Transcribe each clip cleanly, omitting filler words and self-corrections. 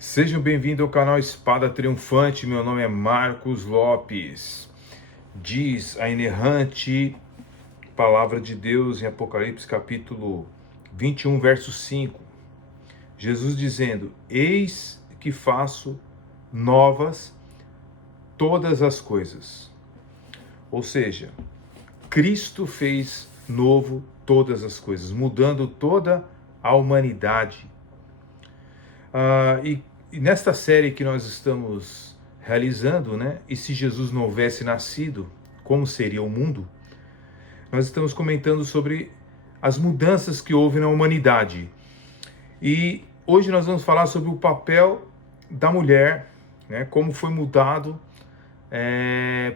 Sejam bem-vindos ao canal Espada Triunfante. Meu nome é Marcos Lopes. Diz a inerrante palavra de Deus em Apocalipse capítulo 21, verso 5. Jesus dizendo: Eis que faço novas todas as coisas. Ou seja, Cristo fez novo todas as coisas, mudando toda a humanidade. E nesta série que nós estamos realizando, né? E se Jesus não houvesse nascido, como seria o mundo? Nós estamos comentando sobre as mudanças que houve na humanidade. E hoje nós vamos falar sobre o papel da mulher, né? Como foi mudado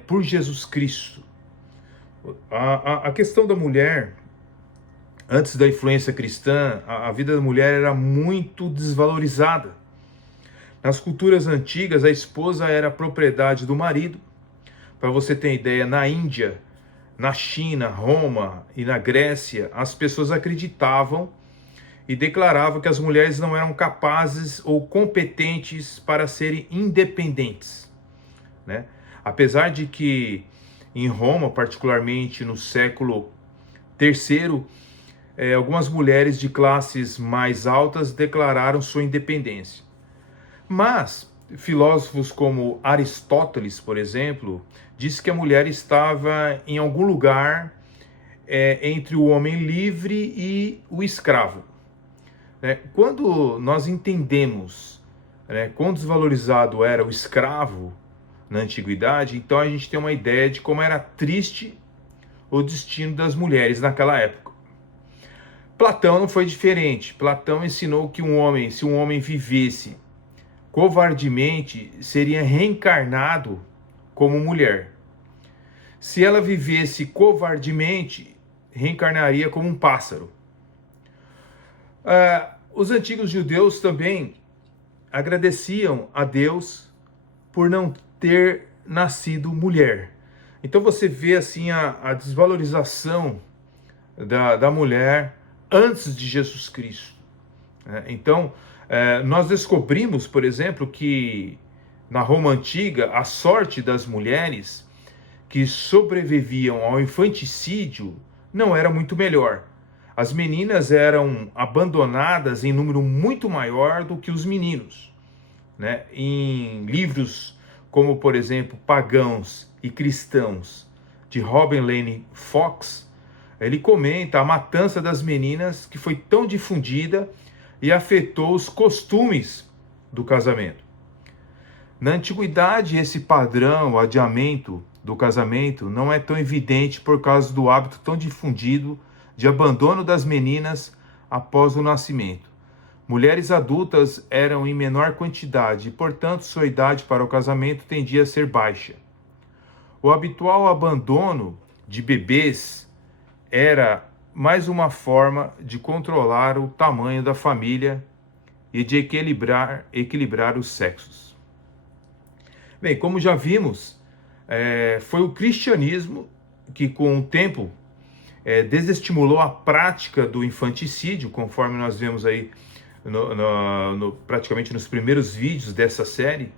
por Jesus Cristo. A questão da mulher, antes da influência cristã, a vida da mulher era muito desvalorizada. Nas culturas antigas, a esposa era propriedade do marido. Para você ter ideia, na Índia, na China, Roma e na Grécia, as pessoas acreditavam e declaravam que as mulheres não eram capazes ou competentes para serem independentes, né? Apesar de que em Roma, particularmente no século III, algumas mulheres de classes mais altas declararam sua independência. Mas filósofos como Aristóteles, por exemplo, diz que a mulher estava em algum lugar entre o homem livre e o escravo. Quando nós entendemos quão desvalorizado era o escravo na antiguidade, então a gente tem uma ideia de como era triste o destino das mulheres naquela época. Platão não foi diferente. Platão ensinou que se um homem vivesse covardemente, seria reencarnado como mulher. Se ela vivesse covardemente, reencarnaria como um pássaro. Os antigos judeus também agradeciam a Deus por não ter nascido mulher. Então você vê assim a desvalorização da mulher antes de Jesus Cristo. Então, nós descobrimos, por exemplo, que na Roma Antiga, a sorte das mulheres que sobreviviam ao infanticídio não era muito melhor. As meninas eram abandonadas em número muito maior do que os meninos, né? Em livros como, por exemplo, Pagãos e Cristãos, de Robin Lane Fox, ele comenta a matança das meninas que foi tão difundida e afetou os costumes do casamento. Na antiguidade, esse padrão, o adiamento do casamento, não é tão evidente por causa do hábito tão difundido de abandono das meninas após o nascimento. Mulheres adultas eram em menor quantidade e, portanto, sua idade para o casamento tendia a ser baixa. O habitual abandono de bebês era mais uma forma de controlar o tamanho da família e de equilibrar os sexos. Bem, como já vimos, foi o cristianismo que, com o tempo, desestimulou a prática do infanticídio, conforme nós vemos aí praticamente nos primeiros vídeos dessa série,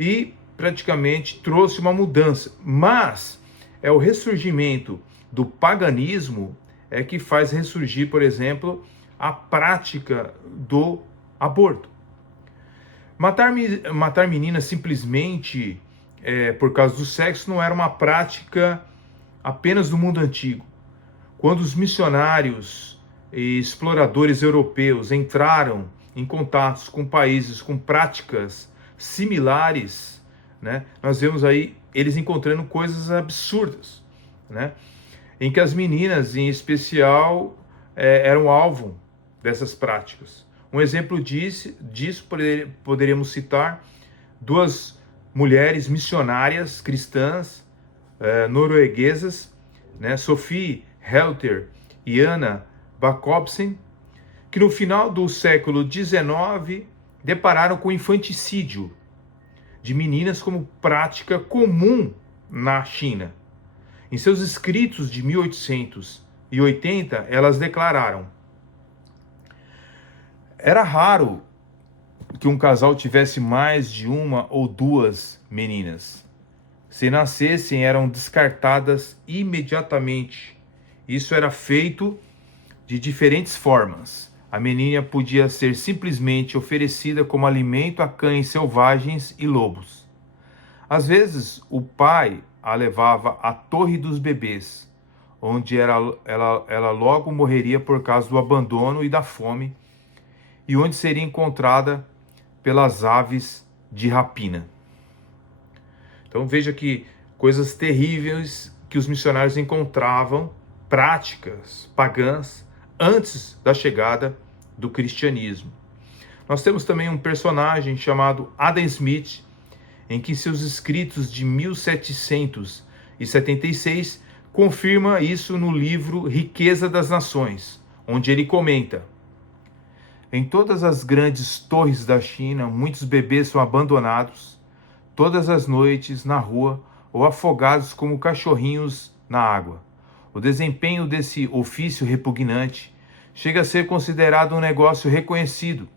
e praticamente trouxe uma mudança. Mas é o ressurgimento do paganismo que faz ressurgir, por exemplo, a prática do aborto. Matar meninas simplesmente por causa do sexo não era uma prática apenas do mundo antigo. Quando os missionários e exploradores europeus entraram em contatos com países com práticas similares, né, nós vemos aí eles encontrando coisas absurdas, né, em que as meninas, em especial, eram alvo dessas práticas. Um exemplo disso poderíamos citar duas mulheres missionárias cristãs norueguesas, né, Sophie Helter e Anna Jacobsen, que no final do século XIX depararam com o infanticídio de meninas como prática comum na China. Em seus escritos de 1880, elas declararam: era raro que um casal tivesse mais de uma ou duas meninas. Se nascessem, eram descartadas imediatamente. Isso era feito de diferentes formas. A menina podia ser simplesmente oferecida como alimento a cães selvagens e lobos. Às vezes, o pai a levava à Torre dos Bebês, onde ela logo morreria por causa do abandono e da fome, e onde seria encontrada pelas aves de rapina. Então veja que coisas terríveis que os missionários encontravam, práticas pagãs, antes da chegada do cristianismo. Nós temos também um personagem chamado Adam Smith, em que seus escritos de 1776 confirma isso no livro Riqueza das Nações, onde ele comenta: em todas as grandes torres da China, muitos bebês são abandonados todas as noites na rua ou afogados como cachorrinhos na água. O desempenho desse ofício repugnante chega a ser considerado um negócio reconhecido,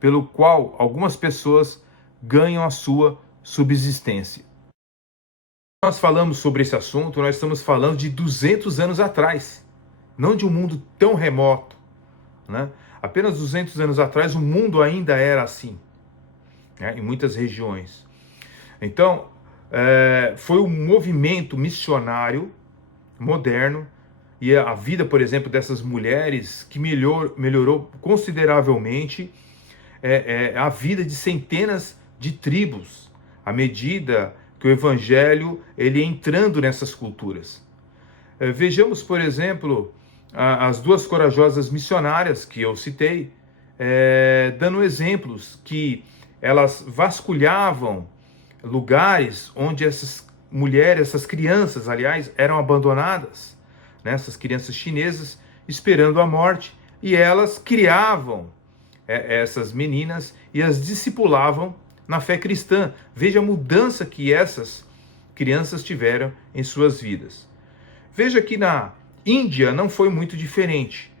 pelo qual algumas pessoas ganham a sua subsistência. Quando nós falamos sobre esse assunto, nós estamos falando de 200 anos atrás, não de um mundo tão remoto, né? Apenas 200 anos atrás o mundo ainda era assim, né? Em muitas regiões. Então, foi um movimento missionário moderno e a vida, por exemplo, dessas mulheres que melhorou consideravelmente a vida de centenas de tribos, à medida que o evangelho ele ia entrando nessas culturas. Vejamos, por exemplo, as duas corajosas missionárias que eu citei, dando exemplos que elas vasculhavam lugares onde essas mulheres, essas crianças, aliás, eram abandonadas, né? Essas crianças chinesas esperando a morte, e elas criavam essas meninas e as discipulavam na fé cristã. Veja a mudança que essas crianças tiveram em suas vidas. Veja que na Índia não foi muito diferente.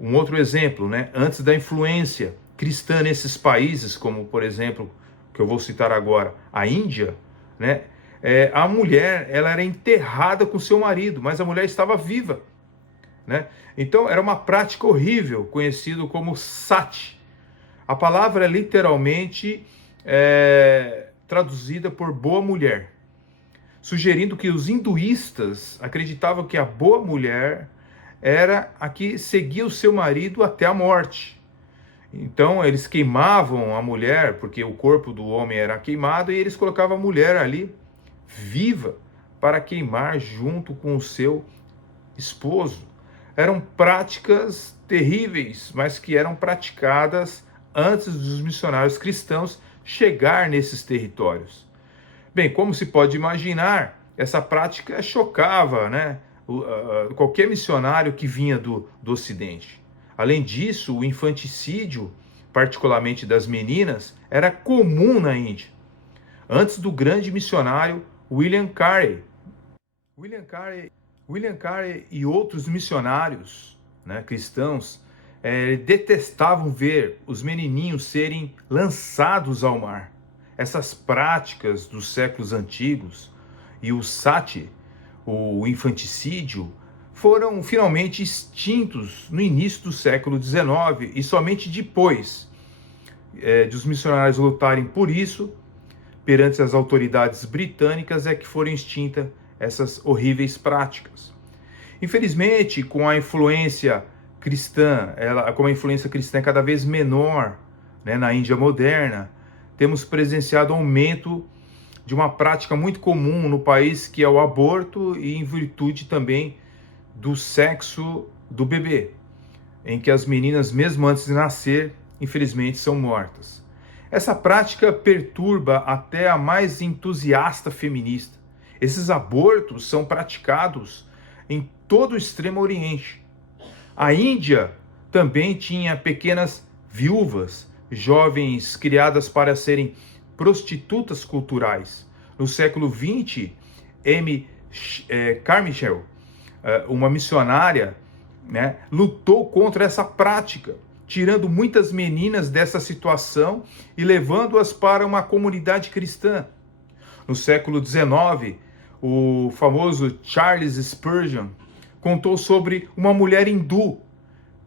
Um outro exemplo, né? Antes da influência cristã nesses países, como por exemplo, que eu vou citar agora, a Índia, né? A mulher ela era enterrada com seu marido, mas a mulher estava viva, né? Então era uma prática horrível, conhecido como sati. A palavra é literalmente traduzida por boa mulher, sugerindo que os hinduístas acreditavam que a boa mulher era a que seguia o seu marido até a morte. Então eles queimavam a mulher, porque o corpo do homem era queimado, e eles colocavam a mulher ali, viva, para queimar junto com o seu esposo. Eram práticas terríveis, mas que eram praticadas antes dos missionários cristãos chegar nesses territórios. Bem, como se pode imaginar, essa prática chocava, né, qualquer missionário que vinha do Ocidente. Além disso, o infanticídio, particularmente das meninas, era comum na Índia. Antes do grande missionário William Carey. William Carey e outros missionários, né, cristãos detestavam ver os menininhos serem lançados ao mar. Essas práticas dos séculos antigos e o sati, o infanticídio, foram finalmente extintos no início do século XIX, e somente depois de os missionários lutarem por isso perante as autoridades britânicas é que foram extintas essas horríveis práticas. Infelizmente, com a influência cristã, como a influência cristã é cada vez menor, né, na Índia moderna, temos presenciado aumento de uma prática muito comum no país, que é o aborto, e em virtude também do sexo do bebê, em que as meninas, mesmo antes de nascer, infelizmente são mortas. Essa prática perturba até a mais entusiasta feminista. Esses abortos são praticados em todo o Extremo Oriente. A Índia também tinha pequenas viúvas, jovens criadas para serem prostitutas culturais. No século XX, M. Carmichael, uma missionária, né, lutou contra essa prática tirando muitas meninas dessa situação e levando-as para uma comunidade cristã. No século XIX, o famoso Charles Spurgeon contou sobre uma mulher hindu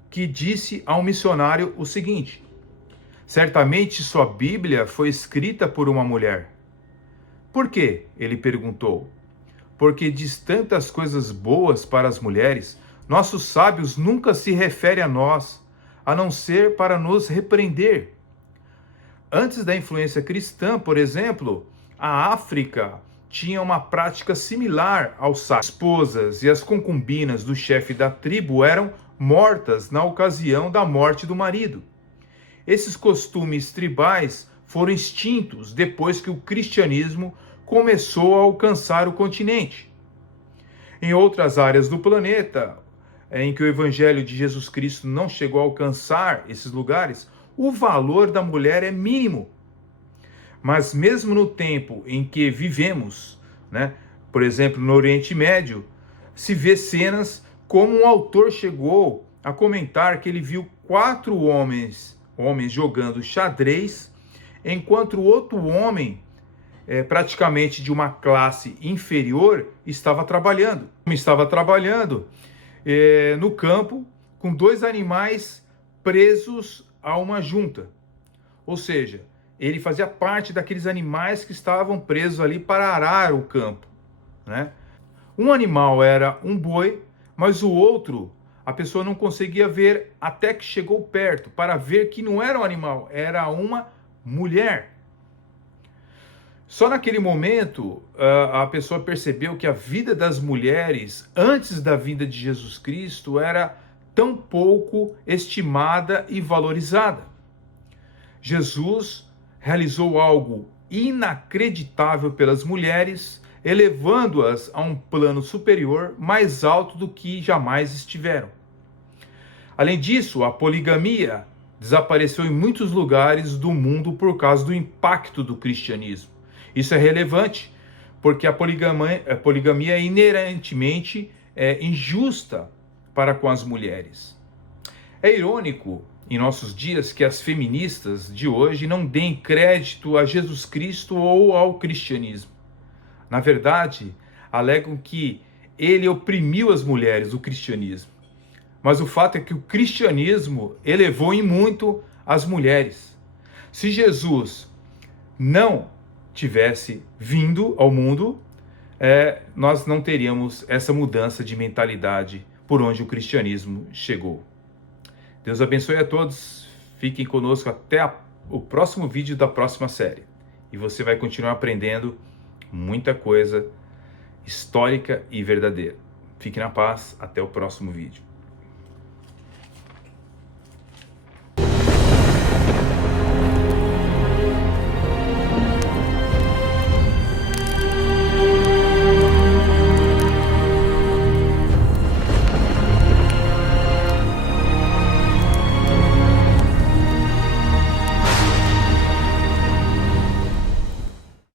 que disse a um missionário o seguinte: certamente sua Bíblia foi escrita por uma mulher. Por quê? Ele perguntou. Porque diz tantas coisas boas para as mulheres, nossos sábios nunca se referem a nós, a não ser para nos repreender. Antes da influência cristã, por exemplo, a África tinha uma prática similar aos sábios. As esposas e as concubinas do chefe da tribo eram mortas na ocasião da morte do marido. Esses costumes tribais foram extintos depois que o cristianismo começou a alcançar o continente. Em outras áreas do planeta, em que o evangelho de Jesus Cristo não chegou a alcançar esses lugares, o valor da mulher é mínimo. Mas mesmo no tempo em que vivemos, por exemplo, no Oriente Médio, se vê cenas como um autor chegou a comentar que ele viu 4 homens jogando xadrez, enquanto o outro homem, praticamente de uma classe inferior, estava trabalhando. Estava trabalhando no campo com 2 animais presos a uma junta. Ou seja, ele fazia parte daqueles animais que estavam presos ali para arar o campo. Um animal era um boi, mas o outro a pessoa não conseguia ver até que chegou perto, para ver que não era um animal, era uma mulher. Só naquele momento a pessoa percebeu que a vida das mulheres, antes da vinda de Jesus Cristo, era tão pouco estimada e valorizada. Jesus realizou algo inacreditável pelas mulheres, elevando-as a um plano superior, mais alto do que jamais estiveram. Além disso, a poligamia desapareceu em muitos lugares do mundo por causa do impacto do cristianismo. Isso é relevante, porque a poligamia é inerentemente injusta para com as mulheres. É irônico em nossos dias que as feministas de hoje não deem crédito a Jesus Cristo ou ao cristianismo. Na verdade, alegam que ele oprimiu as mulheres, o cristianismo. Mas o fato é que o cristianismo elevou em muito as mulheres. Se Jesus não tivesse vindo ao mundo, nós não teríamos essa mudança de mentalidade por onde o cristianismo chegou. Deus abençoe a todos. Fiquem conosco até o próximo vídeo da próxima série. E você vai continuar aprendendo muita coisa histórica e verdadeira. Fique na paz. Até o próximo vídeo.